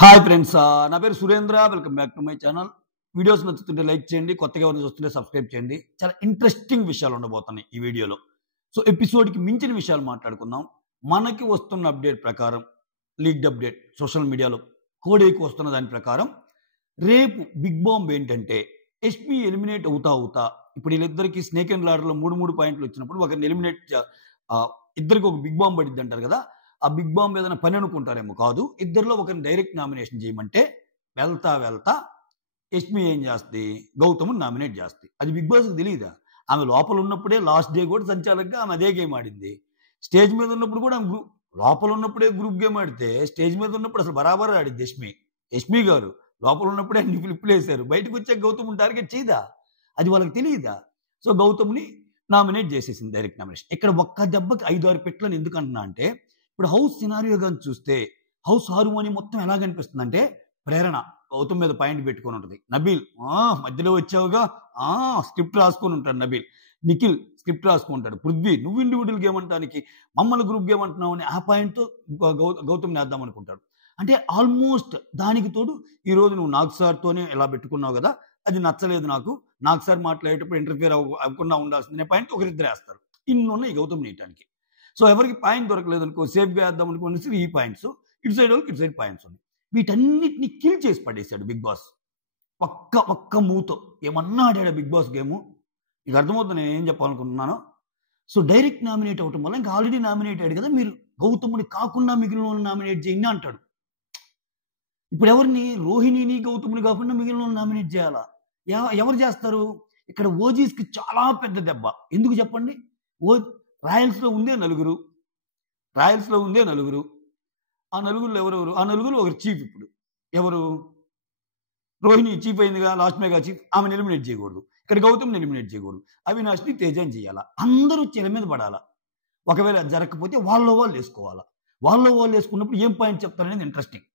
Hi friends, నా పేరు Surendra. Welcome back to my channel. Videos నచ్చుతుంటే లైక్ చేయండి, కొత్తగా ఎవరైనా చూస్తుంటే సబ్స్క్రైబ్ చేయండి. చాలా ఇంట్రెస్టింగ్ విషయాలు ఉండబోతున్నాయి ఈ వీడియోలో. సో ఎపిసోడ్కి మించిన విషయాలు మాట్లాడుకుందాం. మనకి వస్తున్న అప్డేట్ ప్రకారం, లీక్డ్ అప్డేట్ సోషల్ మీడియాలో కోడేకి వస్తున్న దాని ప్రకారం రేపు బిగ్ బాంబ్ ఏంటంటే ఎస్పీ ఎలిమినేట్ అవుతా ఇప్పుడు వీళ్ళిద్దరికి స్నేక్ అండ్ లాడర్లో 3 పాయింట్లు వచ్చినప్పుడు ఒకరిని ఎలిమినేట్ ఇద్దరికి ఒక బిగ్ బాంబ్ పడిద్ది అంటారు కదా. ఆ బిగ్ బాంబ్ ఏదైనా పని అనుకుంటారేమో కాదు. ఇద్దరిలో ఒకరిని డైరెక్ట్ నామినేషన్ చేయమంటే వెళ్తా యష్మి ఏం చేస్తుంది, గౌతమ్ని నామినేట్ చేస్తుంది. అది బిగ్ బాస్కి తెలియదా? ఆమె లోపల ఉన్నప్పుడే లాస్ట్ డే కూడా సంచాలకుగా ఆమె అదే గేమ్ ఆడింది. స్టేజ్ మీద ఉన్నప్పుడు కూడా ఆమె లోపల ఉన్నప్పుడే గ్రూప్ గేమ్ ఆడితే స్టేజ్ మీద ఉన్నప్పుడు అసలు బరాబర్ ఆడింది యష్మి గారు. లోపల ఉన్నప్పుడే అన్ని ఫ్లిప్లు వేశారు. బయటకు వచ్చే గౌతమ్ని టార్గెట్ చేయదా? అది వాళ్ళకి తెలియదా? సో గౌతమ్ని నామినేట్ చేసేసింది డైరెక్ట్ నామినేషన్. ఇక్కడ ఒక్క దెబ్బకి 5-6 పెట్టలను ఎందుకు అంటున్నా అంటే, ఇప్పుడు హౌస్ సినారియోగా చూస్తే హౌస్ హార్మోని మొత్తం ఎలా కనిపిస్తుంది అంటే, ప్రేరణ గౌతమ్ మీద పాయింట్ పెట్టుకొని ఉంటుంది. నబీల్ మధ్యలో వచ్చావుగా స్క్రిప్ట్ రాసుకొని ఉంటాడు నబీల్. నిఖిల్ స్క్రిప్ట్ రాసుకుంటాడు. పృథ్వీ నువ్వు ఇండివిజువల్ గేమ్ అంటానికి మమ్మల్ని గ్రూప్ గేమ్ అంటున్నావు అని ఆ పాయింట్తో గౌతమ్ వేద్దాం అనుకుంటాడు. అంటే ఆల్మోస్ట్ దానికి తోడు ఈరోజు నువ్వు నాగ్ సార్తోనే ఇలా పెట్టుకున్నావు కదా, అది నచ్చలేదు నాగ్ సార్ మాట్లాడేటప్పుడు ఇంటర్ఫియర్ అవ్వకుండా ఉండాల్సిందనే పాయింట్ ఒకరిద్దరు వేస్తారు. ఇన్ని ఉన్నాయి గౌతమ్ నీయటానికి. సో ఎవరికి పాయింట్ దొరకలేదు అనుకో, సేఫ్గా వేద్దాం అనుకునేసి ఈ పాయింట్స్, ఇటు సైడ్ వాళ్ళకి ఇటు సైడ్ పాయింట్స్ ఉన్నాయి. వీటన్నిటిని కిల్ చేసి పడేశాడు బిగ్ బాస్. ఒక్క మూతో ఏమన్నా ఆడాడు బిగ్ బాస్ గేము. మీకు అర్థమవుతుంది నేను ఏం చెప్పాలనుకుంటున్నాను. సో డైరెక్ట్ నామినేట్ అవటం వల్ల ఇంకా ఆల్రెడీ నామినేట్ అయ్యాడు కదా, మీరు గౌతముని కాకుండా మిగిలిన వాళ్ళని నామినేట్ చేయండి అంటాడు. ఇప్పుడు ఎవరిని, రోహిణిని గౌతముని కాకుండా మిగిలిన వాళ్ళని నామినేట్ చేయాలా? ఎవరు చేస్తారు? ఇక్కడ ఓజీస్కి చాలా పెద్ద దెబ్బ. ఎందుకు చెప్పండి? రాయల్స్లో ఉందే నలుగురు. ఆ నలుగురులో ఎవరెవరు? ఆ నలుగురు ఒకరు చీఫ్. ఇప్పుడు ఎవరు? రోహిణి చీఫ్ అయిందిగా, లాస్ట్ మెగా చీఫ్. ఆమెను ఎలిమినేట్ చేయకూడదు. ఇక్కడ గౌతమ్ని ఎలిమినేట్ చేయకూడదు. అవినాష్ని తేజాని చేయాలా. అందరూ చెల మీద పడాలా. ఒకవేళ జరగకపోతే వాళ్ళు వేసుకోవాలా. వాళ్ళు వేసుకున్నప్పుడు ఏం పాయింట్ చెప్తారనేది ఇంట్రెస్టింగ్.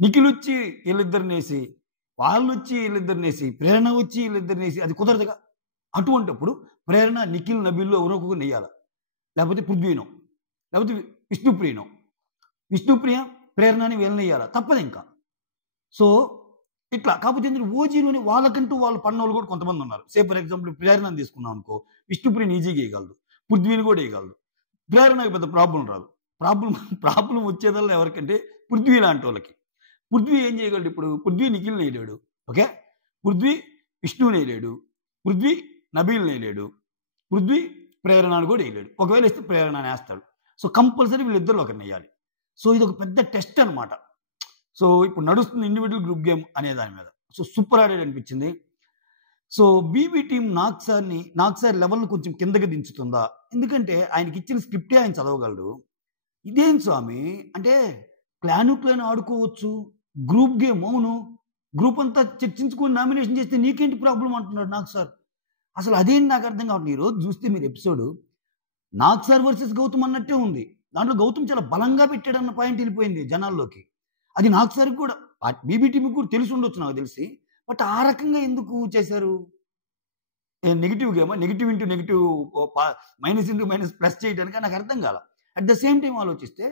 నిఖిల్ వచ్చి వీళ్ళిద్దరినేసి, వాళ్ళు వచ్చి వీళ్ళిద్దరినేసి, ప్రేరణ వచ్చి వీళ్ళిద్దరినేసి, అది కుదరదుగా. అటువంటిప్పుడు ప్రేరణ, నిఖిల్, నబీల్లో ఎవరో ఒకరు నెయ్యాల. లేకపోతే పృథ్వీనో, లేకపోతే విష్ణుప్రియ ప్రేరణని వీళ్ళని వేయాల. తప్పదు ఇంకా. సో ఇట్లా కాకపోతే ఓజీలోని వాళ్ళకంటూ వాళ్ళు పన్నోళ్ళు కూడా కొంతమంది ఉన్నారు. సే ఫర్ ఎగ్జాంపుల్ ప్రేరణని తీసుకున్నాం అనుకో, విష్ణుప్రియని ఈజీగా వేయగలదు, పృథ్వీని కూడా వేయగలదు. ప్రేరణకి పెద్ద ప్రాబ్లం రాదు. ప్రాబ్లం వచ్చేదల్లా ఎవరికంటే పృథ్వీ లాంటి వాళ్ళకి. పృథ్వీ ఏం చేయగలడు? ఇప్పుడు పృథ్వీ నిఖిల్ని వేయలేడు, ఓకే. పృథ్వీ విష్ణుని వేయలేడు, పృథ్వీ నబీల్ని వేయలేడు, పృథ్వీ ప్రేరణను కూడా వేయలేడు. ఒకవేళ ఇస్తే ప్రేరణని వేస్తాడు. సో కంపల్సరీ వీళ్ళిద్దరిలో ఒకరిని వేయాలి. సో ఇది ఒక పెద్ద టెస్ట్ అనమాట. సో ఇప్పుడు నడుస్తుంది ఇండివిజువల్ గ్రూప్ గేమ్ అనే దాని మీద. సో సూపర్ ఆడేది అనిపించింది. So BB team Nag sir లెవెల్ని కొంచెం కిందకి దించుతుందా? ఎందుకంటే ఆయనకి ఇచ్చిన స్క్రిప్టే ఆయన చదవగలడు. ఇదేం స్వామి అంటే, క్లాన్ ఆడుకోవచ్చు, గ్రూప్ గేమ్ అవును, గ్రూప్ అంతా చర్చించుకొని నామినేషన్ చేస్తే నీకేంటి ప్రాబ్లం అంటున్నాడు నాగ్ సార్. అసలు అదేంటి నాకు అర్థం కావట్లేదు. ఈరోజు చూస్తే మీరు episode Nag sir versus Gautam అన్నట్టే ఉంది. దాంట్లో గౌతమ్ చాలా బలంగా పెట్టాడన్న పాయింట్ వెళ్ళిపోయింది జనాల్లోకి. అది నాగ్ సార్కి కూడా, బీబీ టీంకి కూడా తెలిసి ఉండొచ్చు నాకు తెలిసి. బట్ ఆ రకంగా ఎందుకు చేశారు? నెగిటివ్ గేమా? Negative into negative, minus into minus plus చేయడానికి నాకు అర్థం కాల. అట్ ద సేమ్ టైం ఆలోచిస్తే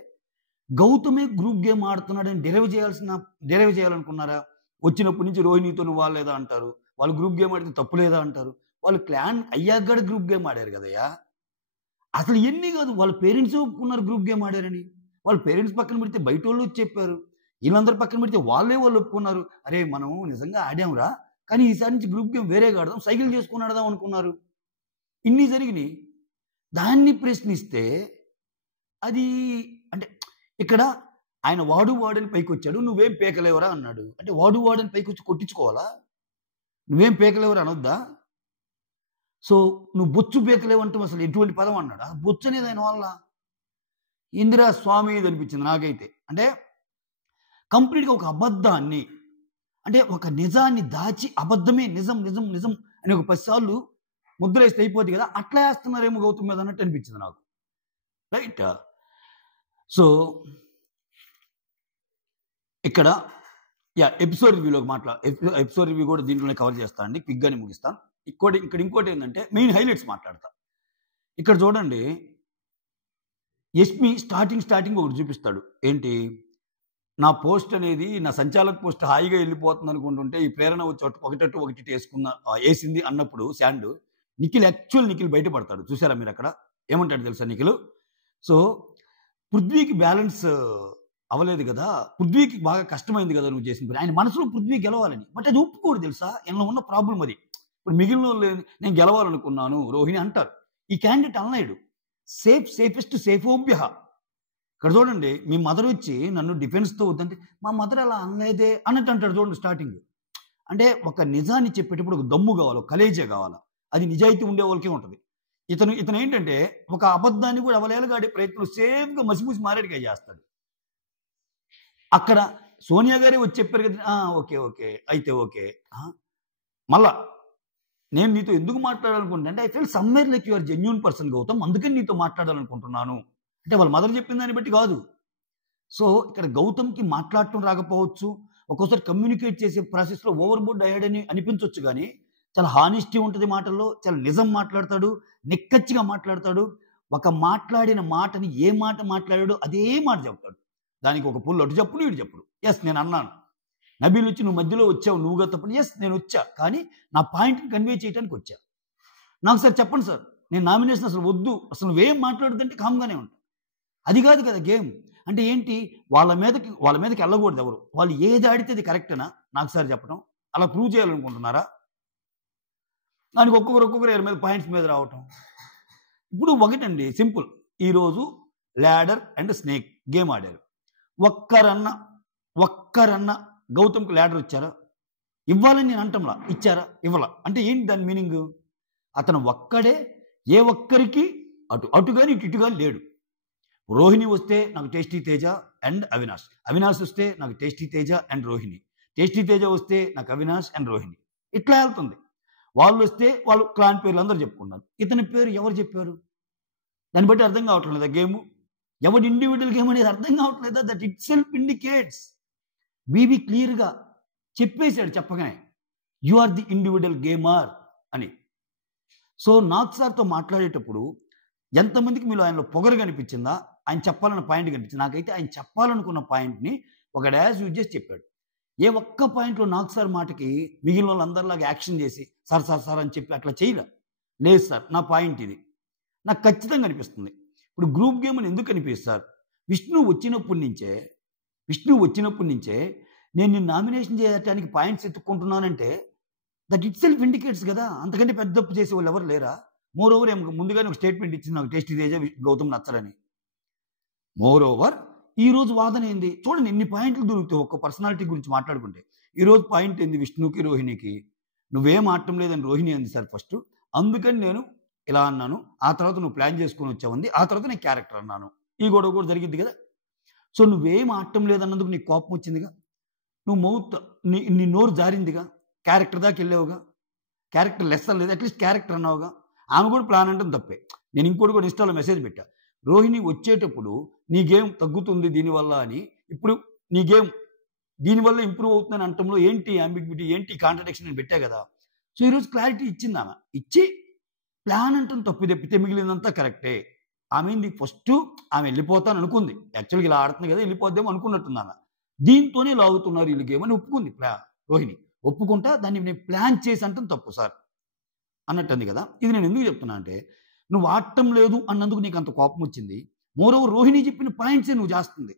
గౌతమే గ్రూప్ గేమ్ ఆడుతున్నాడని డెరైవ్ చేయాలనుకున్నారా? వచ్చినప్పటి నుంచి రోహిణితో నువ్వు వాళ్ళేదా అంటారు, వాళ్ళు గ్రూప్ గేమ్ ఆడితే తప్పు లేదా అంటారు. వాళ్ళు క్లాన్ అయ్యాక కూడా గ్రూప్ గేమ్ ఆడారు కదయ్యా. అసలు ఎన్ని కాదు, వాళ్ళ పేరెంట్స్ ఒప్పుకున్నారు గ్రూప్ గేమ్ ఆడారని. వాళ్ళ పేరెంట్స్ పక్కన పెడితే బయట వాళ్ళు చెప్పారు, వీళ్ళందరూ పక్కన పెడితే వాళ్ళు ఒప్పుకున్నారు. అరే మనం నిజంగా ఆడాంరా, కానీ ఈసారి నుంచి గ్రూప్ గేమ్ వేరేగా ఆడదాం, సైకిల్ చేసుకుని ఆడదాం అనుకున్నారు. ఇన్ని జరిగినాయి. దాన్ని ప్రశ్నిస్తే అది అంటే, ఇక్కడ ఆయన వాడని పైకి వచ్చాడు, నువ్వేం పేకలేవరా అన్నాడు. అంటే వాడని పైకి వచ్చి కొట్టించుకోవాలా? నువ్వేం పేకలేవరా అనొద్దా? సో నువ్వు బొచ్చు పేకలేవంటూ అసలు ఎటువంటి పదం అన్నాడు. ఆ బొచ్చు అనేది ఆయన వల్ల ఇందిరా స్వామి ఇది అనిపించింది నాకైతే. అంటే కంప్లీట్గా ఒక అబద్ధాన్ని, అంటే ఒక నిజాన్ని దాచి అబద్ధమే నిజం అని ఒక 10 సార్లు ముద్రేస్తే అయిపోద్ది కదా, అట్లా వేస్తున్నారేమో గౌతమ్ మీద అన్నట్టు అనిపించింది నాకు. రైట్. సో ఇక్కడ ఎపిసోడ్ రివ్యూలోకి ఎపిసోడ్ రివ్యూ కూడా దీంట్లోనే కవర్ చేస్తాను అండి, క్విక్గానే ముగిస్తాను. ఇక్కడ ఇంకోటి ఏంటంటే మెయిన్ హైలైట్స్ మాట్లాడతా. ఇక్కడ చూడండి, యష్మి స్టార్టింగ్ ఒకటి చూపిస్తాడు. ఏంటి, నా పోస్ట్ అనేది నా సంచాలక పోస్ట్ హాయిగా వెళ్ళిపోతుంది అనుకుంటుంటే ఈ ప్రేరణ వచ్చి ఒకటట్టు ఒకటి వేసింది అన్నప్పుడు శాండ్ నిఖిల్ బయటపడతాడు. చూసారా మీరు అక్కడ ఏమంటాడు తెలుసా నిఖిల్? సో పృథ్వీకి బ్యాలెన్స్ అవ్వలేదు కదా, పృథ్వీకి బాగా కష్టమైంది కదా నువ్వు చేసిన పని. ఆయన మనసులో పృథ్వీ గెలవాలని, బట్ అది ఒప్పుకోడు తెలుసా. ఇలా ఉన్న ప్రాబ్లం అది. ఇప్పుడు మిగిలిన వాళ్ళు నేను గెలవాలనుకున్నాను రోహిణి అంటారు. ఈ క్యాండిడేట్ అన్నాడు సేఫెస్ట్ సేఫోభ్య. ఇక్కడ చూడండి, మీ మదర్ వచ్చి నన్ను డిఫెన్స్తో వద్దంటే మా మదర్ అలా అనలేదే అన్నట్టు అంటాడు. చూడండి స్టార్టింగ్. అంటే ఒక నిజాన్ని చెప్పేటప్పుడు ఒక దమ్ము కావాలి, ఒక కలేజే కావాలి. అది నిజాయితీ ఉండే వాళ్ళకే ఉంటుంది. ఇతను ఏంటంటే ఒక అబద్ధాన్ని కూడా అవలేలుగా ఆడే ప్రయత్నం సేఫ్గా మసిమూసి మారేడుగా చేస్తాడు. అక్కడ సోనియా గారే వచ్చి చెప్పారు కదా, ఓకే అయితే ఓకే. మళ్ళా నేను నీతో ఎందుకు మాట్లాడాలనుకుంటున్నా అంటే I feel somewhere like your genuine person Gautam, అందుకని నీతో మాట్లాడాలనుకుంటున్నాను అంటే వాళ్ళ మదర్ చెప్పిన దాన్ని బట్టి కాదు. సో ఇక్కడ గౌతమ్కి మాట్లాడటం రాకపోవచ్చు, ఒక్కోసారి కమ్యూనికేట్ చేసే ప్రాసెస్లో ఓవర్బోర్డ్ అయ్యాడని అనిపించవచ్చు, కానీ చాలా హానెస్టీ ఉంటుంది మాటల్లో, చాలా నిజం మాట్లాడతాడు, నిక్కచ్చిగా మాట్లాడతాడు. ఒక మాట్లాడిన మాటని ఏ మాట మాట్లాడాడో అదే మాట చెప్తాడు. దానికి ఒక పుల్లు అటు చెప్పుడు ఇటు చెప్పుడు. ఎస్ నేను అన్నాను, నబీల్ వచ్చి నువ్వు మధ్యలో వచ్చావు నువ్వుగా తప్పని. ఎస్ నేను వచ్చా, కానీ నా పాయింట్ని కన్వే చేయడానికి వచ్చా. నాకు సార్ చెప్పండి సార్, నేను నామినేషన్ అసలు వద్దు, అసలు నువ్వేం మాట్లాడుతుంటే కామ్గానే ఉంటా. అది కాదు కదా గేమ్ అంటే. ఏంటి వాళ్ళ మీదకి వెళ్ళకూడదు ఎవరు, వాళ్ళు ఏది ఆడితే అది కరెక్టేనా నాకు సార్ చెప్పడం, అలా ప్రూవ్ చేయాలనుకుంటున్నారా? దానికి ఒక్కొక్కరు ఎవరి మీద పాయింట్స్ మీద రావటం. ఇప్పుడు ఒకటండి సింపుల్, ఈరోజు ల్యాడర్ అండ్ స్నేక్ గేమ్ ఆడారు. ఒక్కరన్నా గౌతమ్కి ల్యాడర్ ఇచ్చారా? ఇవ్వాలని నేను అంటంలా, ఇచ్చారా? ఇవ్వాల అంటే ఏంటి దాని మీనింగ్? అతను ఒక్కడే ఏ ఒక్కరికి అటు కానీ ఇటు కానీ లేడు. రోహిణి వస్తే నాకు టేస్టీ తేజ అండ్ అవినాష్ వస్తే నాకు tasty Teja and Rohini, tasty Teja వస్తే నాకు అవినాష్ అండ్ రోహిణి, ఇట్లా వెళ్తుంది. వాళ్ళు వస్తే వాళ్ళు క్లాన్ పేర్లు అందరూ చెప్పుకున్నారు. ఇతని పేరు ఎవరు చెప్పారు? దాన్ని బట్టి అర్థం కావట్లేదా గేమ్? ఎవరి ఇండివిజువల్ గేమ్ అనేది అర్థం కావట్లేదా? That itself indicates. BB క్లియర్గా చెప్పేశాడు చెప్పగానే, you are the individual gamer అని. సో నాగ్ సార్తో మాట్లాడేటప్పుడు ఎంతమందికి మీలో ఆయనలో పొగరు కనిపించిందా? ఆయన చెప్పాలన్న పాయింట్ కనిపించింది. నాకైతే ఆయన చెప్పాలనుకున్న పాయింట్ని ఒక డాష్ యూజ్ చేసి చెప్పాడు. ఏ ఒక్క పాయింట్లో నాగ్ సార్ మాటకి మిగిలిన వాళ్ళందరిలాగా యాక్షన్ చేసి సార్ అని చెప్పి అట్లా చేయలే. లేదు సార్, నా పాయింట్ ఇది, నాకు ఖచ్చితంగా అనిపిస్తుంది. ఇప్పుడు గ్రూప్ గేమ్ అని ఎందుకు అనిపిస్తుంది సార్? విష్ణు వచ్చినప్పటి నుంచే నేను నిన్ను నామినేషన్ చేయడానికి పాయింట్స్ ఎత్తుక్కుంటున్నానంటే దట్ ఇట్ సెల్ఫ్ ఇండికేట్స్ కదా. అంతకంటే పెద్ద తప్పు చేసే వాళ్ళు ఎవరు లేరా? మోర్ ఓవర్ ముందుగానే ఒక స్టేట్మెంట్ ఇచ్చింది, నాకు టేస్టీ తేజ గౌతమ్ నచ్చరని. మోర్ ఓవర్ ఈరోజు వాదన ఏంది చూడండి, ఎన్ని పాయింట్లు దొరుకుతాయి ఒక్క పర్సనాలిటీ గురించి మాట్లాడుకుంటే. ఈరోజు పాయింట్ ఏంది? విష్ణుకి రోహిణికి నువ్వేం ఆడటం లేదని రోహిణి అంది సార్ ఫస్ట్, అందుకని నేను ఇలా అన్నాను. ఆ తర్వాత నువ్వు ప్లాన్ చేసుకుని వచ్చావుంది, ఆ తర్వాత నేను క్యారెక్టర్ అన్నాను. ఈ గొడవ కూడా జరిగింది కదా. సో నువ్వేం ఆడటం లేదన్నందుకు నీకు కోపం వచ్చిందిగా, నువ్వు నీ నోరు జారిందిగా, క్యారెక్టర్ దాకా వెళ్ళావుగా, క్యారెక్టర్ లెస్ లేదు అట్లీస్ట్ క్యారెక్టర్ అన్నావుగా. ఆమె కూడా ప్లాన్ అంటే తప్పే. నేను ఇంకోటి కూడా ఇన్స్టాలో మెసేజ్ పెట్టా, రోహిణి వచ్చేటప్పుడు నీ గేమ్ తగ్గుతుంది దీనివల్ల అని, ఇప్పుడు నీ గేమ్ దీనివల్ల ఇంప్రూవ్ అవుతుందని అంటంలో ఏంటి అంబిగ్విటీ, ఏంటి కాంట్రడిక్షన్ నేను పెట్టా కదా. సో ఈరోజు క్లారిటీ ఇచ్చింది ఆమె, ఇచ్చి ప్లాన్ అంటాం తప్పు తప్పితే మిగిలినంతా కరెక్టే. ఆమె ఫస్ట్ ఆమె వెళ్ళిపోతాను అనుకుంది, యాక్చువల్గా ఇలా ఆడుతుంది కదా వెళ్ళిపోద్దేమో అనుకున్నట్టుంది ఆమె. దీంతోనే లాగుతున్నారు వీళ్ళు గేమ్ అని ఒప్పుకుంది రోహిణి. ఒప్పుకుంటా దాన్ని నేను ప్లాన్ చేసి అంటాం తప్పు సార్ అన్నట్టు అంది కదా. ఇది నేను ఎందుకు చెప్తున్నా అంటే, నువ్వు ఆడటం లేదు అన్నందుకు నీకు అంత కోపం వచ్చింది. మోరోవర్ రోహిణి చెప్పిన పాయింట్సే నువ్వు చేస్తుంది.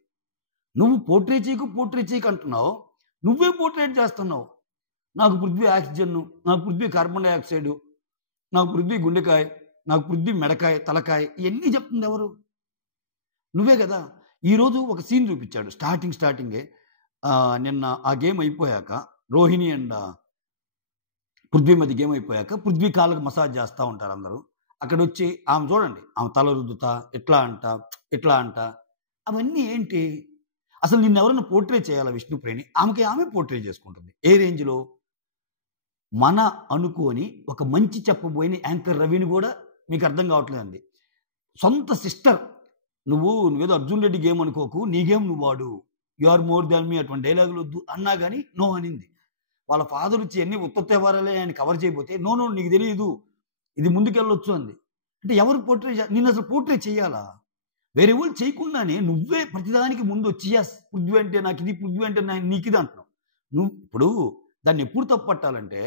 నువ్వు పోర్ట్రేట్ చేయకు అంటున్నావు, నువ్వే పోర్ట్రేట్ చేస్తున్నావు. నాకు పృథ్వీ ఆక్సిజన్, నాకు పృథ్వీ కార్బన్ డైఆక్సైడ్, నాకు పృథ్వీ గుండెకాయ, నాకు పృథ్వీ మెడకాయ తలకాయ, ఇవన్నీ చెప్తుంది ఎవరు? నువ్వే కదా. ఈరోజు ఒక సీన్ చూపించాడు స్టార్టింగే. నిన్న ఆ గేమ్ అయిపోయాక రోహిణి అండ్ పృథ్వీ మధ్య గేమ్ అయిపోయాక పృథ్వీ కాళ్ళకు మసాజ్ చేస్తూ ఉంటారు అందరూ. అక్కడ వచ్చి ఆమె చూడండి, ఆమె తల రుద్దుతా ఇట్లా అంట. అవన్నీ ఏంటి? అసలు నిన్ను ఎవరైనా పోర్ట్రేట్ చేయాలా విష్ణుప్రియని? ఆమె పోర్ట్రేట్ చేసుకుంటుంది. ఏ రేంజ్లో? మన అనుకోని ఒక మంచి చెప్పబోయిన యాంకర్ రవిని కూడా మీకు అర్థం కావట్లేదండి. సొంత సిస్టర్, నువ్వేదో అర్జున్ రెడ్డి గేమ్ అనుకోకు, నీ గేమ్ నువ్వు వాడు, యు ఆర్ మోర్ దాన్ మీ, అటువంటి డైలాగులు వద్దు అన్నా కానీ నో అనింది. వాళ్ళ ఫాదర్ వచ్చి అన్ని ఉత్తవారాలే ఆయన కవర్ చేయబోతే నో నీకు తెలియదు, ఇది ముందుకెళ్ళొచ్చు అంది. అంటే ఎవరు పోర్ట్రేట్? నిన్ను అసలు పోర్ట్రేట్ చేయాలా? వేరే వాళ్ళు చేయకుండానే నువ్వే ప్రతిదానికి ముందు వచ్చి యస్ పృథ్వీ అంటే నాకు ఇది, పృథ్వీ అంటే నీకు ఇది అంటున్నావు. నువ్వు ఇప్పుడు దాన్ని ఎప్పుడు తప్పు పట్టాలంటే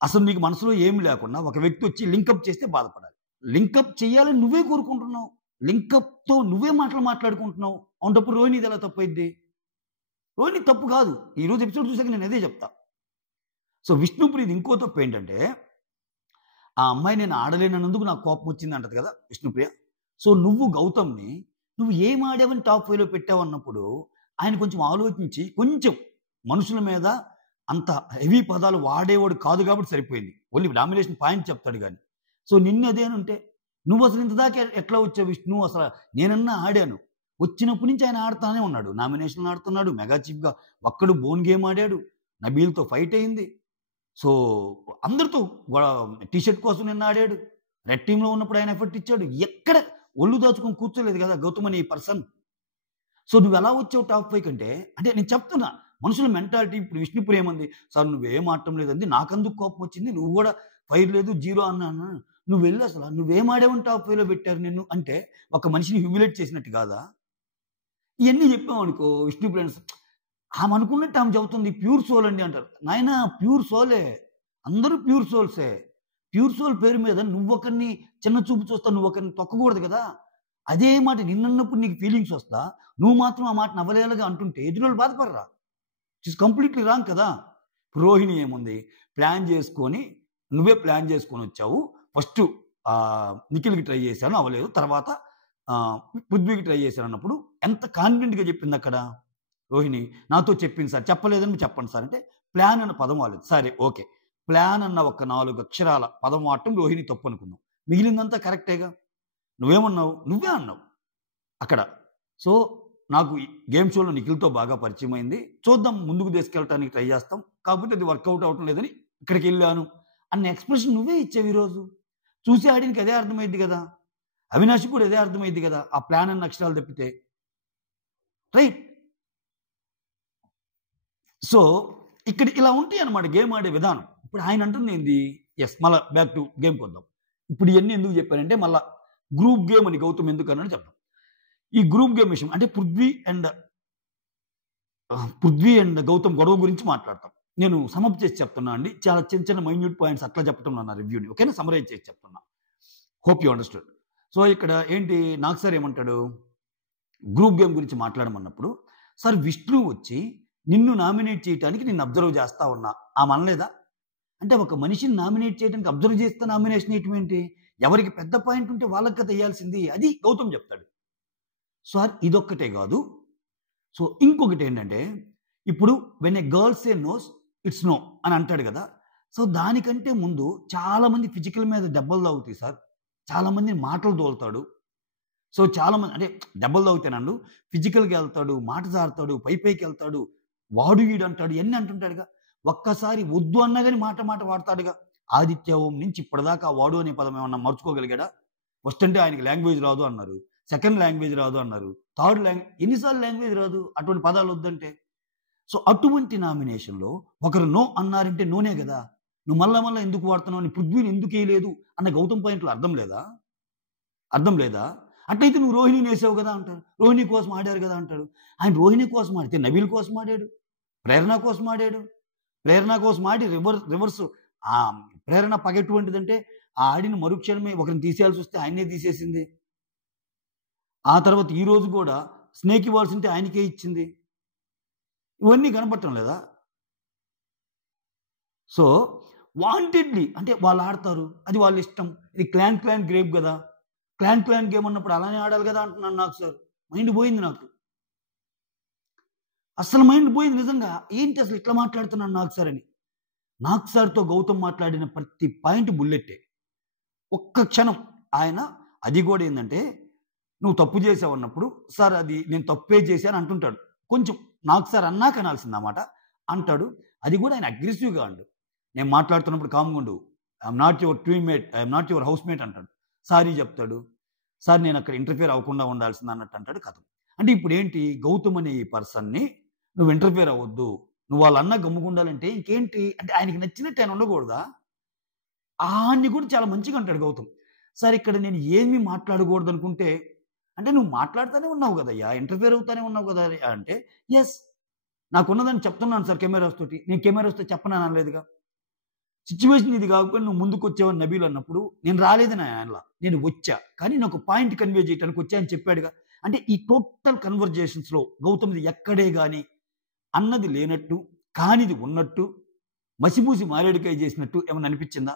అసలు నీకు మనసులో ఏమి లేకుండా ఒక వ్యక్తి వచ్చి లింకప్ చేస్తే బాధపడాలి. లింకప్ చేయాలని నువ్వే కోరుకుంటున్నావు. లింకప్‌తో నువ్వే మాటలు మాట్లాడుకుంటున్నావు. అలాంటప్పుడు రోహిణిది ఎలా తప్పయిద్ది? రోహిణి తప్పు కాదు. ఈరోజు ఎపిసోడ్ చూసాక నేను అదే చెప్తా. సో విష్ణుప్రియది ఇంకో తప్పు ఏంటంటే ఆ అమ్మాయి నేను ఆడలేనన్నందుకు నాకు కోపం వచ్చింది అంటది కదా విష్ణుప్రియ. సో నువ్వు గౌతమ్‌ని నువ్వు ఏం ఆడావని టాప్ 5లో పెట్టావన్నప్పుడు ఆయన కొంచెం ఆలోచించి కొంచెం మనుషుల మీద అంత హెవీ పదాలు వాడేవాడు కాదు కాబట్టి సరిపోయింది. ఓన్లీ డామినేషన్ పాయింట్ చెప్తాడు గానీ. సో నిన్ను అదేనంటే నువ్వు అసలు ఇంత దాకా ఎట్లా వచ్చావు విష్ణు? అసలు నేనన్నా ఆడాను. వచ్చినప్పటి నుంచి ఆయన ఆడుతానే ఉన్నాడు. నామినేషన్‌లు ఆడుతున్నాడు. మెగా చీఫ్‌గా ఒక్కడు బోన్ గేమ్ ఆడాడు. నబీల్‌తో ఫైట్ అయింది. సో అందరితో టీ షర్ట్ కోసం నిన్న ఆడాడు. రెడ్ టీమ్‌లో ఉన్నప్పుడు ఆయన ఎఫర్ట్ ఇచ్చాడు. ఎక్కడ ఒళ్ళు దాచుకొని కూర్చోలేదు కదా గౌతమ్ అనే ఈ పర్సన్. సో నువ్వెలా వచ్చావు టాప్ 5 కంటే అంటే నేను చెప్తున్నా మనుషుల మెంటాలిటీ. ఇప్పుడు విష్ణుప్రియ ఏమంది? సార్ నువ్వేం ఆడటం లేదంది. నాకెందుకు కోపం వచ్చింది? నువ్వు కూడా ఫైర్ లేదు, 0 అన్నాను. నువ్వు వెళ్ళు అసల. నువ్వేం ఆడావని టాప్ 5లో పెట్టారు నిన్ను అంటే ఒక మనిషిని హ్యూమిలేట్ చేసినట్టు కాదా? ఇయన్నీ చెప్పామనుకో విష్ణుప్రియ ఆమె అనుకున్నట్టు ఆమె చెబుతుంది ప్యూర్ సోల్ అండి అంటారు. నాయనా ప్యూర్ సోలే. అందరూ ప్యూర్ సోల్సే. ప్యూర్ సోల్ పేరు మీద నువ్వొకరిని చిన్న చూపు చూస్తా, నువ్వొకరిని తొక్కకూడదు కదా! అదే మాట నిన్నన్నప్పుడు నీకు ఫీలింగ్స్ వస్తా, నువ్వు మాత్రం ఆ మాట నవలేలుగా అంటుంటే ఎదురోళ్ళు బాధపడరా? ఇట్ ఈస్ కంప్లీట్‌లీ రాంగ్ కదా! రోహిణి ఏముంది? ప్లాన్ చేసుకొని నువ్వే ప్లాన్ చేసుకొని వచ్చావు. ఫస్టు నిఖిల్‌కి ట్రై చేశాను అవ్వలేదు. తర్వాత పృథ్వీకి ట్రై చేశాను అన్నప్పుడు ఎంత కాన్ఫిడెంట్‌గా చెప్పిందక్కడ రోహిణి. నాతో చెప్పింది సార్. చెప్పలేదని చెప్పండి సార్ అంటే ప్లాన్ అన్న పదం వాడలేదు. సరే ఓకే. ప్లాన్ అన్న ఒక 4 అక్షరాల పదం వాడటం రోహిణి తప్పు అనుకుందాం. మిగిలిందంతా కరెక్టేగా. నువ్వేమన్నావు? నువ్వే అన్నావు అక్కడ. సో నాకు ఈ గేమ్ షోలో నిఖిల్‌తో బాగా పరిచయం అయింది. చూద్దాం ముందుకు తీసుకెళ్ళటానికి ట్రై చేస్తాం. కాకపోతే అది వర్కౌట్ అవ్వటం లేదని ఇక్కడికెళ్ళాను అన్న ఎక్స్‌ప్రెషన్ నువ్వే ఇచ్చావు ఈరోజు. చూసే ఆడియన్స్‌కి అదే అర్థమైద్ది కదా! అవినాష్‌కి కూడా అదే అర్థమైద్ది కదా! ఆ ప్లాన్ అన్న అక్షరాలు తప్పితే. రైట్. సో ఇక్కడ ఇలా ఉంటాయన్నమాట గేమ్ ఆడే విధానం. ఇప్పుడు ఆయన అంటుంది ఏంది? యెస్ మళ్ళా బ్యాక్ టు గేమ్‌కొద్దాం. ఇప్పుడు ఇయన్నీ ఎందుకు చెప్పానంటే మళ్ళా గ్రూప్ గేమ్ అని గౌతమ్ ఎందుకన్నాడో చెప్తాను. ఈ గ్రూప్ గేమ్ విషయం అంటే పృథ్వీ అండ్ గౌతమ్ గొడవ గురించి మాట్లాడతాం. నేను సమప్ చేసి చెప్తున్నా అండి. చాలా చిన్న చిన్న మైన్యూట్ పాయింట్స్ అట్లా చెప్తున్నా నా రివ్యూని. ఓకేనా? సమ్మరైజ్ చేసి చెప్తున్నా. Hope you understood. సో ఇక్కడ ఏంటి నాగ్ సార్ ఏమంటాడు? గ్రూప్ గేమ్ గురించి మాట్లాడమన్నప్పుడు, సార్ విష్ణు వచ్చి నిన్ను నామినేట్ చేయడానికి నిన్ను అబ్జర్వ్ చేస్తా ఉన్నా. ఆమె అనలేదా? అంటే ఒక మనిషిని నామినేట్ చేయడానికి అబ్జర్వ్ చేస్తే నామినేషన్ ఏయటం ఏంటి? ఎవరికి పెద్ద పాయింట్ ఉంటే వాళ్ళకి కదా ఎయ్యాల్సింది. అది గౌతమ్ చెప్తాడు. సార్ ఇదొక్కటే కాదు. సో ఇంకొకటి ఏంటంటే ఇప్పుడు when a girl say nos it's no అని అంటాడు కదా! సో దానికంటే ముందు చాలామంది ఫిజికల్ మీద దెబ్బలు తాగుతాయి సార్. చాలామందిని మాటలు తోలుతాడు. సో చాలామంది అంటే దెబ్బలు తాగుతానండు. ఫిజికల్‌గా ఎళ్తాడు, మాట జారుతాడు, పైకెళ్తాడు. వాడు వీడు అంటాడు. ఇయన్నీ అంటుంటాడుగా. ఒక్కసారి వద్దు అన్నా గాని మాట వాడతాడుగా. ఆదిత్య ఓం నుంచి ఇప్పటిదాకా ఆ వాడు అనే పదం ఏమన్నా మర్చుకోగలిగాడా? ఫస్ట్ అంటే ఆయనకి లాంగ్వేజ్ రాదు అన్నారు. సెకండ్ లాంగ్వేజ్ రాదు అన్నారు. థర్డ్ ఎన్ని సార్లు లాంగ్వేజ్ రాదు అటువంటి పదాలు వద్దంటే? సో అటువంటి నామినేషన్‌లో ఒకరు నో అన్నారంటే నోనే గదా! నువ్వు మళ్ళా ఎందుకు వాడుతున్నావు అని పృథ్వీని ఎందుకేయలేదు అన్న గౌతమ్ పాయింట్‌లో అర్థం లేదా? అర్థం లేదా? అట్లయితే నువ్వు రోహిణినేసావు గదా అంటారు. రోహిణి కోసం ఆడారు గదా అంటాడు. ఆయన రోహిణి కోసం ఆడితే నబీల్ కోసం ఆడాడు. ప్రేరణ కోసం ఆడాడు. ప్రేరణ కోసం ఆడి రివర్స్ ప్రేరణ పగ ఎటువంటిదంటే ఆ ఆడిన మరుక్షణమే ఒకరిని తీసేయాల్సొస్తే ఆయన్నే తీసేసింది. ఆ తర్వాత ఈ రోజు గూడా స్నేక్ ఇవ్వాల్సుంటే ఆయనకే ఇచ్చింది. ఇవన్నీ కనపడటం లేదా? సో వాంటెడ్‌లీ అంటే వాళ్ళు ఆడతారు. అది వాళ్ళ ఇష్టం. ఇది క్లాన్ గేమ్ గదా! క్లాన్ గేమ్ అన్నప్పుడు అలానే ఆడాలి గదా అంటున్నాను నాకు సార్. మైండ్ పోయింది నాకు. అస్సలు మైండ్ పోయింది నిజంగా. ఏంటి అసలు ఇట్లా మాట్లాడుతున్నాను నాగ్ సార్ అని. నాగ్ సార్‌తో గౌతమ్ మాట్లాడిన ప్రతి పాయింట్ బుల్లెట్టే. ఒక్క క్షణం ఆయన అది గూడా ఏందంటే, నువ్వు తప్పు చేశావన్నప్పుడు, సార్ అది నేను తప్పే చేశాను అంటుంటాడు. కొంచెం నాగ్ సార్ అన్నాక అనాల్సింది ఆ మాట. అంటాడు. అది గూడా ఆయన అగ్రెసివ్‌గా అనడు. నేను మాట్లాడుతున్నప్పుడు కామ్‌గుండు. I'm not your teammate. I'm not your housemate అంటాడు. సారీ చెప్తాడు. సార్ నేను అక్కడ ఇంటర్ఫియర్ అవ్వకుండా ఉండాల్సింది అన్నట్టు అంటాడు కథం. అంటే ఇప్పుడేంటి గౌతమ్ అనే ఈ పర్సన్‌ని నువ్వు ఇంటర్ఫియర్ అవ్వొద్దు. నువ్వు వాళ్ళ అన్న గమ్ముగుండాలంటే ఇంకేంటి? అంటే ఆయనకి నచ్చినట్టు ఆయన ఉండకూడదా? ఆన్ని కూడా చాలా మంచిగా అంటాడు గౌతమ్. సార్ ఇక్కడ నేను ఏమి మాట్లాడకూడదనుకుంటే అంటే నువ్వు మాట్లాడుతూనే ఉన్నావు కదయ్యా, ఇంటర్ఫియర్ అవుతానే ఉన్నావు కదా అంటే, యెస్. నాకున్నదని చెప్తున్నాను సార్ కెమెరాస్ తోటి. నేను కెమెరాస్‌తో చెప్పనని అనలేదుగా. సిట్యుయేషన్ ఇది కాకపోతే నువ్వు ముందుకొచ్చావని నబీల్ అన్నప్పుడు, నేను రాలేదని ఆయన అనలా. నేను వచ్చా. కానీ నాకు పాయింట్ కన్వే చేయటానికి వచ్చా అని చెప్పాడుగా. అంటే ఈ టోటల్ కన్వర్జేషన్స్‌లో గౌతమ్‌ది ఎక్కడే గాని అన్నది లేనట్టు, కానిది ఉన్నట్టు, మసిబూసి మారేడుకాయ చేసినట్టు ఏమన్నా అనిపించిందా?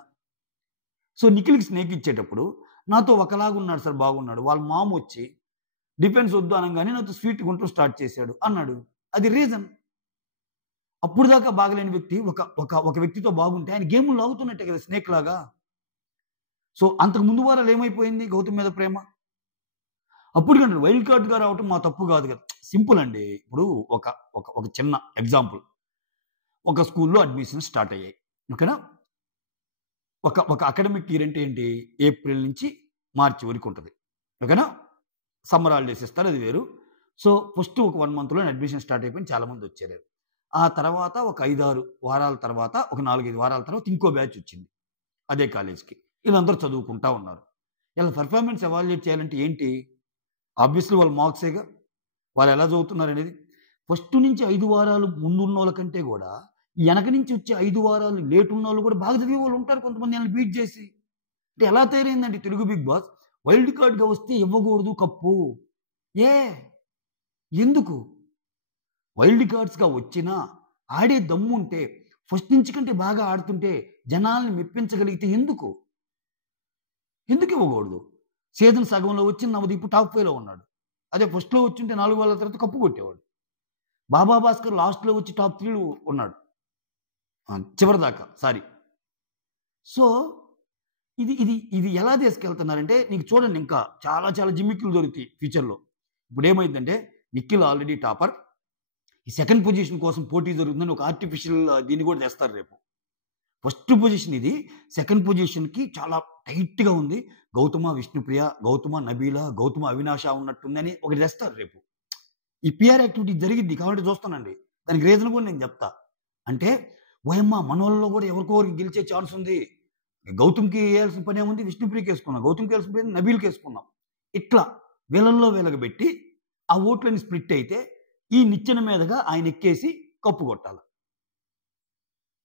సో, నిఖిల్‌కి స్నేక్ ఇచ్చేటప్పుడు నాతో ఒకలాగున్నాడు సార్, బాగున్నాడు. వాళ్ళ మామొచ్చి డిఫెన్స్ వద్దు అనంగానే నాతో స్వీట్‌గా ఉంటూ స్టార్ట్ చేశాడు అన్నాడు. అది రీజన్. అప్పటిదాకా బాగలేని వ్యక్తి ఒక వ్యక్తితో బాగుంటే ఆయన గేములు లాగుతున్నట్టే కదా స్నేక్ లాగా. సో, అంతకు ముందు వారాలు ఏమైపోయింది గౌతమ్ మీద ప్రేమ? అప్పటికంటాడు వైల్డ్ కార్డ్‌గా రావటం మా తప్పు కాదు కదా! సింపుల్ అండి. ఇప్పుడు ఒక ఒక ఒక చిన్న ఎగ్జాంపుల్. ఒక స్కూల్‌లో అడ్మిషన్స్ స్టార్ట్ అయ్యాయి. ఓకేనా? ఒక అకాడమిక్ ఇయర్ అంటే ఏంటి? ఏప్రిల్ నుంచి మార్చి వరకు ఉంటది. ఓకేనా? సమ్మర్ హాలిడేస్ ఇస్తారు, అది వేరు. సో, ఫస్ట్ ఒక 1 మంత్‌లోనే అడ్మిషన్ స్టార్ట్ అయిపోయింది. చాలా మంది వచ్చారు. ఆ తర్వాత ఒక 5, 6 వారాల తర్వాత, ఒక 4, 5 వారాల తర్వాత ఇంకో బ్యాచ్ వచ్చింది. అదే కాలేజ్‌కి. వీళ్ళందరూ చదువుకుంటా ఉన్నారు. వీళ్ళ పెర్ఫార్మన్స్ ఎవాల్యుయేట్ చేయాలంటే ఏంటి? ఆబ్వియస్‌లీ వాళ్ళ మార్క్సేగా. వాళ్ళు ఎలా చదువుతున్నారనేది. ఫస్ట్ నుంచి 5 వారాలు ముందున్నోళ్ళ కంటే గూడా, ఎనక నుంచి వచ్చే 5 వారాలు లేట్ ఉన్నోళ్ళు కూడా బాగా చదివే వాళ్ళు ఉంటారు కొంతమంది ఆళ్ళని బీట్ చేసి. అంటే ఎలా తయారైందండి తెలుగు బిగ్ బాస్? వైల్డ్ కార్డ్‌గా వస్తే ఇవ్వకూడదు కప్పు. ఏ? ఎందుకు? వైల్డ్ కార్డ్స్‌గా వచ్చినా, ఆడే దమ్ముంటే, ఫస్ట్ నుంచి కంటే బాగా ఆడుతుంటే, జనాల్ని మెప్పించగలిగితే ఎందుకు? ఎందుకు ఇవ్వకూడదు? సీజన్ సగంలో వచ్చి నవదీప్ టాప్ 5లో ఉన్నాడు. అదే ఫస్ట్‌లో వచ్చుంటే 4 వారాల తర్వాత కప్పు కొట్టేవాడు. బాబా భాస్కర్ లాస్ట్‌లో వచ్చి టాప్ 3లో ఉన్నాడు. చివరిదాకా సారీ. సో, ఇది ఎలా తీసుకెళ్తున్నారంటే, నీకు చూడండి ఇంకా చాలా చాలా జిమ్మిక్కులు దొరుకుతాయి ఫ్యూచర్‌లో. ఇప్పుడేమైందంటే, నిఖిల్ ఆల్రెడీ టాపర్. ఈ సెకండ్ పొజిషన్ కోసం పోటీ జరుగుతుందని ఒక ఆర్టిఫిషియల్ దీన్ని కూడా తెస్తారు రేపు. ఫస్ట్ పొజిషన్ ఇది. సెకండ్ పొజిషన్‌కి చాలా టైట్‌గా ఉంది. గౌతమ, విష్ణుప్రియ, గౌతమ, నబీల, గౌతమ, అవినాష ఉన్నట్టుందని ఒకటి తెస్తారు రేపు. ఈ పీఆర్ యాక్టివిటీ జరిగిద్ది. కావాలంటే చూస్తానండి. దానికి రీజన్ కూడా నేను చెప్తా. అంటే ఓయమ్మ! మనోళ్ళలో కూడా ఎవరికో ఒకరికి గెలిచే ఛాన్స్ ఉంది. గౌతమ్‌కి ఏయాల్సిన పనేముంది? విష్ణుప్రియకేసుకున్నాం. గౌతమ్‌కేయాల్సిన పని నబీల్‌కేసుకున్నాం. ఇట్లా వీళ్ళల్లో వీళ్ళకి ఆ ఓట్లని స్ప్లిట్ అయితే ఈ నిచ్చెన మీదగా ఆయన ఎక్కేసి కప్పు కొట్టాల.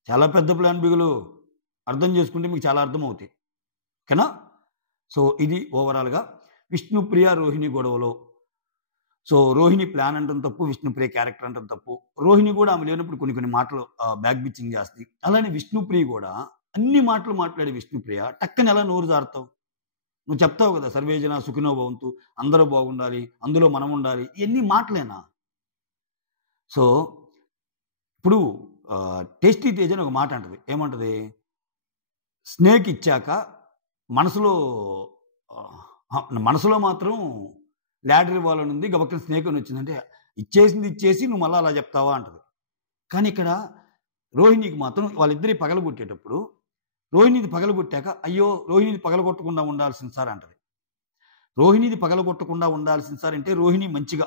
చాలా పెద్ద ప్లాన్ బిగులు. అర్థం చేసుకుంటే మీకు చాలా అర్థమవుతాయి. ఓకేనా? సో, ఇది ఓవరాల్‌గా విష్ణుప్రియ, రోహిణి గొడవలో. సో, రోహిణి ప్లాన్ అనటం తప్పు. విష్ణుప్రియ క్యారెక్టర్ అనటం తప్పు. రోహిణి కూడా ఆమె లేనప్పుడు కొన్ని కొన్ని మాటలు బ్యాక్ బిచ్చింగ్ చేస్తది. అలానే విష్ణుప్రియ కూడా అన్ని మాటలు మాట్లాడే విష్ణుప్రియ టక్కన ఎలా నోరు జారుతావు? నువ్వు చెప్తావు కదా! సర్వేజన సుఖినో భవంతు. అందరూ బాగుండాలి. అందులో మనం ఉండాలి. ఇయన్నీ మాటలేనా? సో, ఇప్పుడు టేస్టీ తేజ అని ఒక మాట అంటది. ఏమంటది? స్నేక్ ఇచ్చాక మనసులో మనసులో మాత్రం ల్యాడర్ ఇవ్వాలని ఉంది. గబక్కన స్నేక్ అని వచ్చిందంటే, ఇచ్చేసింది ఇచ్చేసి నువ్వు మళ్ళా అలా చెప్తావా అంటది. కానీ ఇక్కడ రోహిణికి మాత్రం వాళ్ళిద్దరి పగలగొట్టేటప్పుడు, రోహిణిది పగలగొట్టాక, అయ్యో! రోహిణిది పగలగొట్టకుండా ఉండాల్సింది సార్ అంటది. రోహిణిది పగలగొట్టకుండా ఉండాల్సింది సార్ అంటే, రోహిణి మంచిగా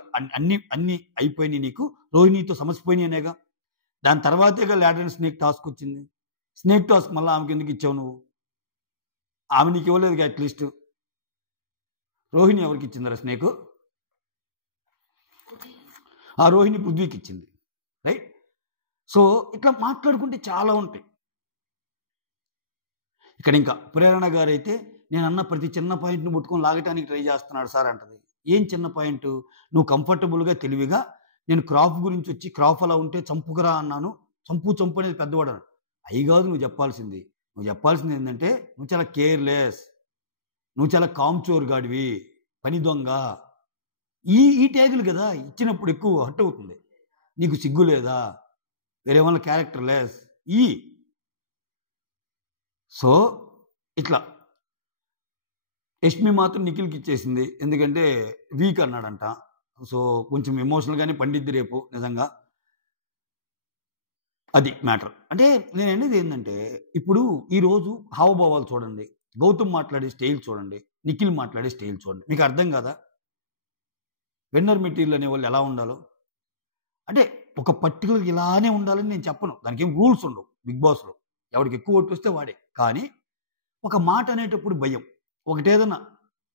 అన్నీ అయిపోయినాయి నీకు. రోహిణితో సమస్య పోయినాయి అనేగా. దాని తర్వాతేగా ల్యాడర్ అండ్ స్నేక్ టాస్క్ వచ్చింది. స్నేక్ టాస్క్ మళ్ళా ఆమెకెందుకు ఇచ్చావు నువ్వు? ఆమె నీకు ఇవ్వలేదుగా అట్‌లీస్ట్. రోహిణి ఎవరికిచ్చిందిరా స్నేకు? ఆ రోహిణి పృథ్వీకిచ్చింది. రైట్? సో, ఇట్లా మాట్లాడుకుంటే చాలా ఉంటాయి. ఇక్కడ ఇంకా ప్రేరణ గారైతే నేనన్న ప్రతి చిన్న పాయింట్‌ని ముట్టుకొని లాగటానికి ట్రై చేస్తున్నాడు సార్ అంటది. ఏం చిన్న పాయింటు? నువ్వు కంఫర్టబుల్‌గా, తెలివిగా నేను క్రాప్ గురించొచ్చి క్రాప్ అలా ఉంటే చంపుకురా అన్నాను. చంపు అనేది పెద్దవాడన్నాడు. అయి గాదు నువ్వు జెప్పాల్సింది. నువ్వు జెప్పాల్సింది ఏందంటే, నువ్వు చాలా కేర్‌లెస్. నువ్వు చాలా కామ్‌చోర్ గాడివి. పని దొంగ. ఈ ట్యాగులు గదా! ఇచ్చినప్పుడు ఎక్కువ హర్ట్ అవుతుంది. నీకు సిగ్గు లేదా? వేరేవాళ్ళ క్యారెక్టర్ లెస్. ఇయి. సో, ఇట్లా. యష్మి మాత్రం నిఖిల్‌కిచ్చేసింది. ఎందుకంటే వీక్ అన్నాడంట. సో, కొంచెం ఎమోషనల్‌గానే పండిద్ది రేపు నిజంగా. అది మ్యాటర్. అంటే నేననేది ఏందంటే, ఇప్పుడు ఈరోజు హావభావాలు చూడండి. గౌతమ్ మాట్లాడే స్టైల్ చూడండి. నిఖిల్ మాట్లాడే స్టైల్ చూడండి. మీకు అర్థం కాదా? విన్నర్ మెటీరియల్ అనేవాళ్ళు ఎలా ఉండాలో? అంటే ఒక పర్టిక్యులర్ ఇలానే ఉండాలని నేను చెప్పను. దానికేం రూల్స్ ఉండవు బిగ్ బాస్‌లో. ఎవడికి ఎక్కువ ఓట్లొస్తే వాడే. కానీ ఒక మాట అనేటప్పుడు భయం. ఒకటేదన్నా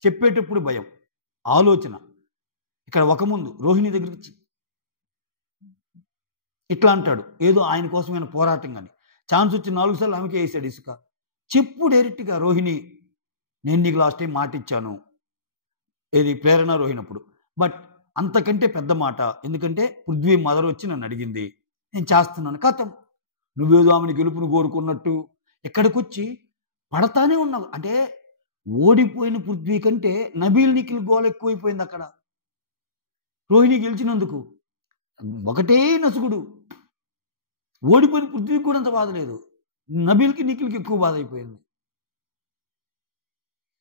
చెప్పేటప్పుడు భయం. ఆలోచన. ఇక్కడ ఒక ముందు రోహిణి దగ్గరికి వచ్చి ఇట్లా అంటాడు, ఏదో ఆయన కోసమైన పోరాటం కానీ. ఛాన్స్ వచ్చి 4 సార్లు ఆమెకే వేసాడు ఇసుక. చెప్పు డైరెక్ట్గా, రోహిణి నేను నీకు లాస్ట్ టైం మాట ఇచ్చాను, ఏది ప్రేరణ రోహిణప్పుడు, బట్ అంతకంటే పెద్ద మాట, ఎందుకంటే పృథ్వీ మదర్ వచ్చి నన్ను అడిగింది, నేను చేస్తున్నాను. కథం, నువ్వేదో ఆమెను గెలుపును కోరుకున్నట్టు ఎక్కడికొచ్చి పడతానే ఉన్నావు. అంటే ఓడిపోయిన పృథ్వీ కంటే నబీల్ నిఖిల్ గోల్ ఎక్కువైపోయింది అక్కడ. రోహిణి గెలిచినందుకు ఒకటే నసుగుడు. ఓడిపోయిన పృథ్వీకి కూడా అంత బాధ లేదు, నబీల్కి నిఖిల్కి ఎక్కువ బాధ అయిపోయింది.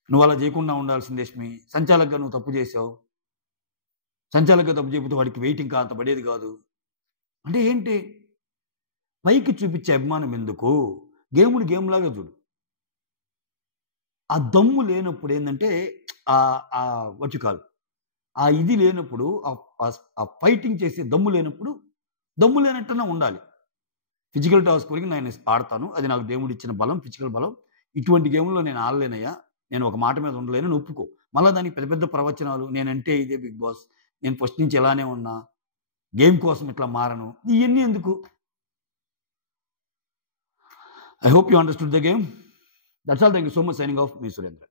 నువ్వు అలా చేయకుండా ఉండాల్సింది యష్మి, సంచాలకుగా నువ్వు తప్పు చేసావు, సంచాలకుగా తప్పు చేయకపోతే వాడికి వెయిటింగ్ అంత పడేది కాదు. అంటే ఏంటి, పైకి చూపించే అభిమానం ఎందుకు, గేముని గేమ్లాగా చూడు. ఆ దమ్ము లేనప్పుడు ఏంటంటే కాదు, ఆ ఇది లేనప్పుడు, ఆ ఫైటింగ్ చేసే దమ్ము లేనప్పుడు, దమ్ము లేనట్టునే ఉండాలి. ఫిజికల్ టాస్క్ వరకు నేను ఆడతాను, అది నాకు దేవుడు ఇచ్చిన బలం, ఫిజికల్ బలం. ఇటువంటి గేమ్లో నేను ఆడలేనయ్యా, నేను ఒక మాట మీద ఉండలేను, ఒప్పుకో. మళ్ళీ దానికి పెద్ద పెద్ద ప్రవచనాలు, నేనంటే ఇదే బిగ్ బాస్, నేను ఫస్ట్ నుంచి ఎలానే ఉన్నా, గేమ్ కోసం ఇట్లా మారను, ఇవన్నీ ఎందుకు? I hope you understood the game. That's all. Thank you so much. Signing off, me Surendra.